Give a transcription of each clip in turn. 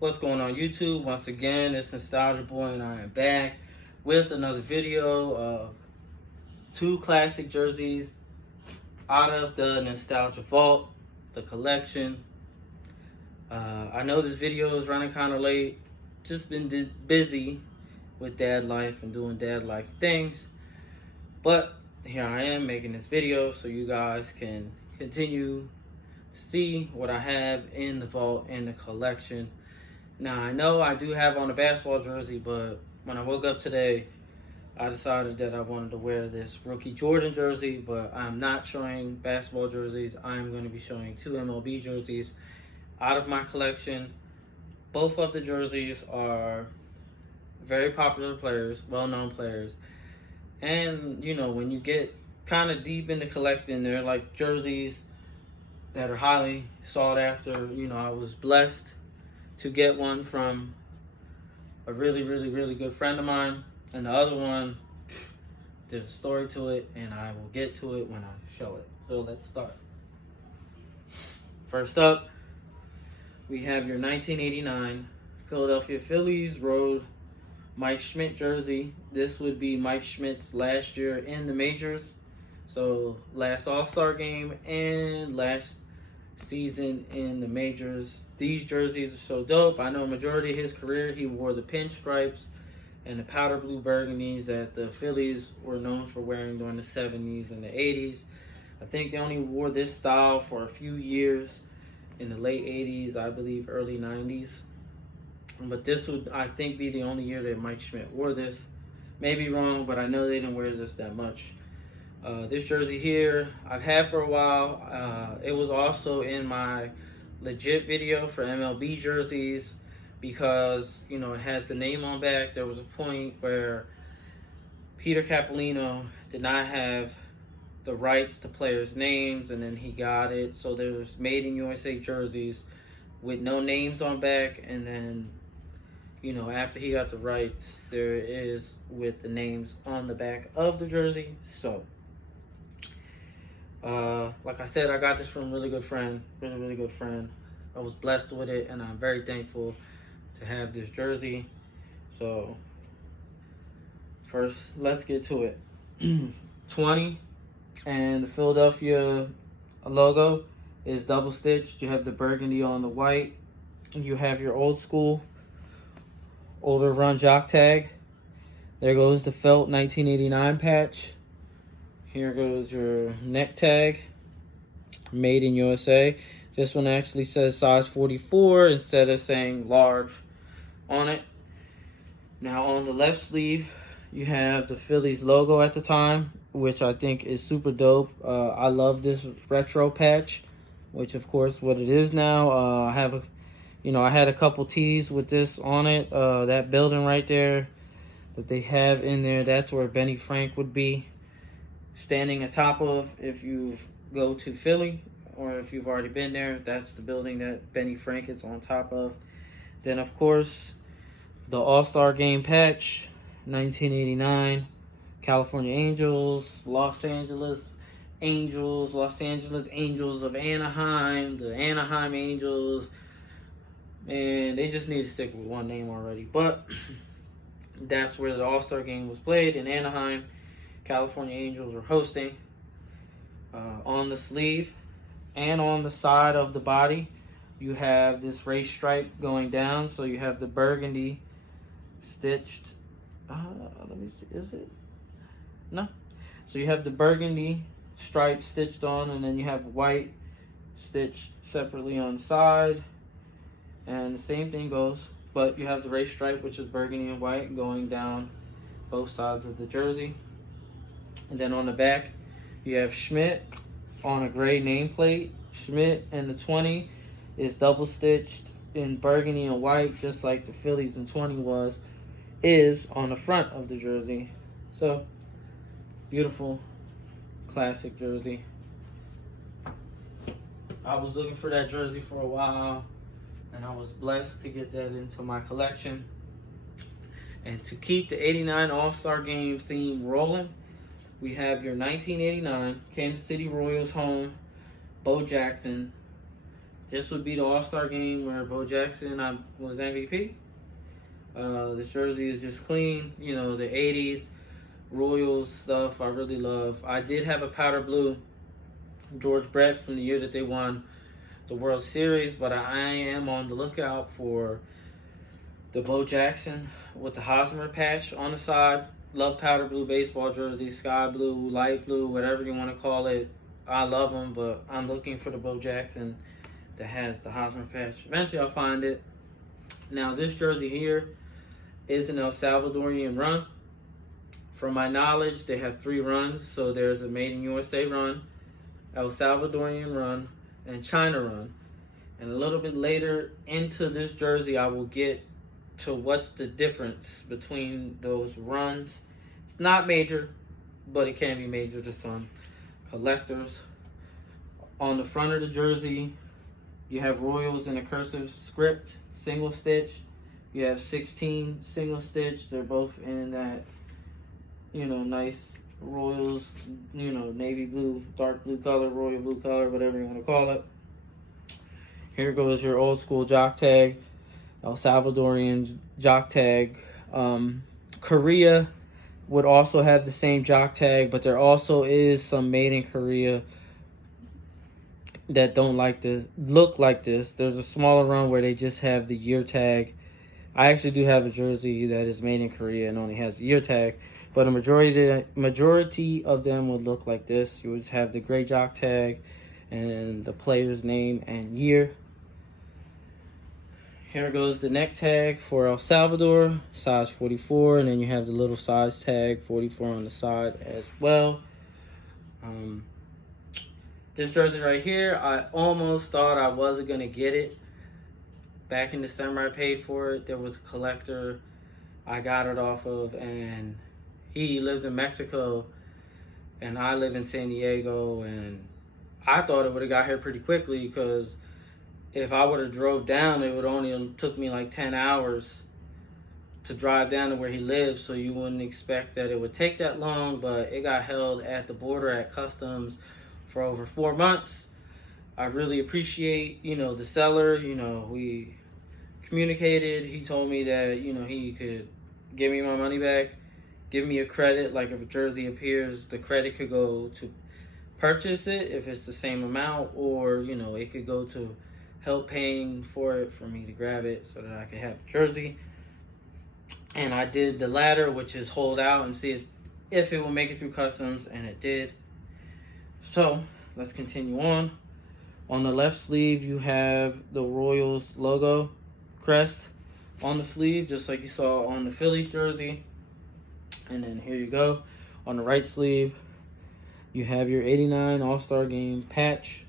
What's going on YouTube? Once again, it's Nostalgia Boy and I am back with another video of two classic jerseys out of the Nostalgia Vault, the collection. I know this video is running kind of late. Just been busy with dad life and doing dad life things. But here I am making this video so you guys can continue to see what I have in the vault and the collection. Now, I know I do have on a basketball jersey, but when I woke up today, I decided that I wanted to wear this rookie Jordan jersey, but I'm not showing basketball jerseys. I'm going to be showing two MLB jerseys out of my collection. Both of the jerseys are very popular players, well-known players. And, you know, when you get kind of deep into collecting, they're like jerseys that are highly sought after. You know, I was blessed to get one from a really good friend of mine, and the other one, there's a story to it, and I will get to it when I show it. So let's start. First up, we have your 1989 Philadelphia Phillies road Mike Schmidt jersey. This would be Mike Schmidt's last year in the majors, so last All-Star game and last season in the majors. These jerseys are so dope. I know majority of his career he wore the pinstripes and the powder blue burgundies that the Phillies were known for wearing during the 70s and the 80s. I think they only wore this style for a few years in the late 80s, I believe early 90s. But this would, I think, be the only year that Mike Schmidt wore this. Maybe wrong, but I know they didn't wear this that much. This jersey here, I've had for a while. It was also in my legit video for MLB jerseys because, you know, it has the name on back. There was a point where Peter Capolino did not have the rights to players' names, and then he got it. So there's Made in USA jerseys with no names on back, and then, you know, after he got the rights, there is with the names on the back of the jersey. So like I said, I got this from a really good friend, really good friend. I was blessed with it, and I'm very thankful to have this jersey. So first, let's get to it. 20, and the Philadelphia logo is double stitched. You have the burgundy on the white. You have your old school, older run jock tag. There goes the felt 1989 patch. Here goes your neck tag, Made in USA. This one actually says size 44 instead of saying large on it. Now on the left sleeve, you have the Phillies logo at the time, which I think is super dope. I love this retro patch, which of course what it is now. I have I had a couple tees with this on it. That building right there that they have in there, that's where Benny Frank would be standing atop of if you go to Philly, or if you've already been there, that's the building that Benny Frank is on top of. Then of course the All-Star Game patch, 1989, California Angels, Los Angeles Angels, Los Angeles Angels of Anaheim, the Anaheim Angels, and they just need to stick with one name already. But that's where the All-Star Game was played, in Anaheim. California Angels were hosting. On the sleeve and on the side of the body, you have this race stripe going down. So you have the burgundy stitched. Let me see. Is it? No. So you have the burgundy stripe stitched on, and then you have white stitched separately on the side. And the same thing goes, but you have the race stripe, which is burgundy and white, going down both sides of the jersey. And then on the back, you have Schmidt on a gray nameplate. Schmidt, and the 20 is double stitched in burgundy and white, just like the Phillies in 20 is on the front of the jersey. So, beautiful, classic jersey. I was looking for that jersey for a while, and I was blessed to get that into my collection. And to keep the 89 All-Star Game theme rolling, we have your 1989 Kansas City Royals home, Bo Jackson, this would be the All-Star game where Bo Jackson was MVP. This jersey is just clean. You know, the 80s Royals stuff I really love. I did have a powder blue George Brett from the year that they won the World Series, but I am on the lookout for the Bo Jackson with the Hosmer patch on the side. Love powder blue baseball jerseys, sky blue, light blue, whatever you want to call it. I love them, but I'm looking for the Bo Jackson that has the Hosmer patch. Eventually I'll find it. Now this jersey here is an El Salvadorian run. From my knowledge, they have 3 runs. So there's a Made in USA run, El Salvadorian run, and China run. And a little bit later into this jersey, I will get to what's the difference between those runs. It's not major, but it can be major to some collectors. On the front of the jersey, you have Royals in a cursive script, single stitch. You have 16 single stitch. They're both in that, you know, nice Royals, you know, navy blue, dark blue color, royal blue color, whatever you want to call it. Here goes your old school jock tag, El Salvadorian jock tag. Korea would also have the same jock tag, but there also is some made in Korea that don't like to look like this. There's a smaller run where they just have the year tag. I actually do have a jersey that is made in Korea and only has the year tag, but a majority of them would look like this. You would have the gray jock tag and the player's name and year. Here goes the neck tag for El Salvador, size 44, and then you have the little size tag, 44 on the side as well. This jersey right here, I almost thought I wasn't going to get it. Back in December, I paid for it. There was a collector I got it off of, and he lives in Mexico, and I live in San Diego, and I thought it would have got here pretty quickly, because if I would have drove down, it would only took me like 10 hours to drive down to where he lives, so you wouldn't expect that it would take that long, but it got held at the border at customs for over 4 months. I really appreciate, you know, the seller. You know, we communicated. He told me that, you know, he could give me my money back, give me a credit. Like if a jersey appears, the credit could go to purchase it if it's the same amount, or, you know, it could go to help paying for it for me to grab it so that I could have the jersey. And I did the latter, which is hold out and see if it will make it through customs, and it did. So let's continue on. On the left sleeve, you have the Royals logo crest on the sleeve, just like you saw on the Phillies jersey. And then here you go. On the right sleeve, you have your 89 All-Star Game patch.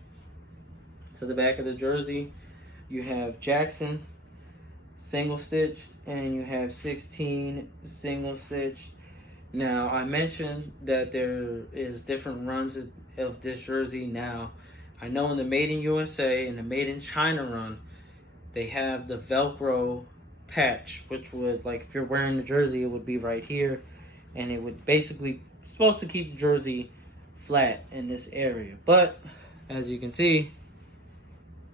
To the back of the jersey, you have Jackson single stitched, and you have 16 single stitched. Now, I mentioned that there is different runs of this jersey. Now, I know in the Made in USA and the Made in China run, they have the Velcro patch, which would, like, if you're wearing the jersey, it would be right here, and it would basically supposed to keep the jersey flat in this area. But as you can see,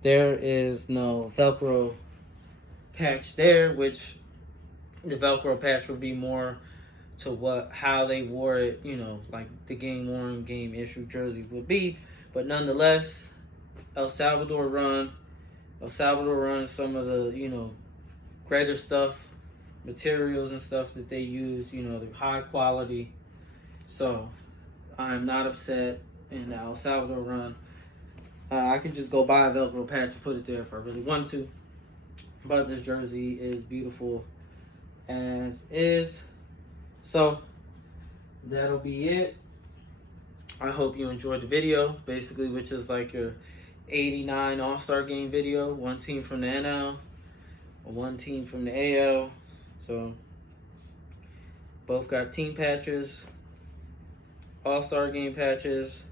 there is no Velcro patch there, which the Velcro patch would be more to how they wore it, you know, like the game worn, game issued jerseys would be. But nonetheless, El Salvador run is some of the, you know, greater stuff, materials and stuff that they use, you know, the high quality. So I'm not upset in the El Salvador run. I could just go buy a Velcro patch and put it there if I really want to. But this jersey is beautiful as is. So that'll be it. I hope you enjoyed the video, basically, which is like your 89 All-Star Game video. One team from the NL, one team from the AL. So both got team patches, All-Star Game patches.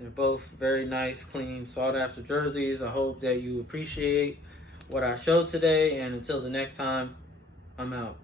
They're both very nice, clean, sought-after jerseys. I hope that you appreciate what I showed today, and until the next time, I'm out.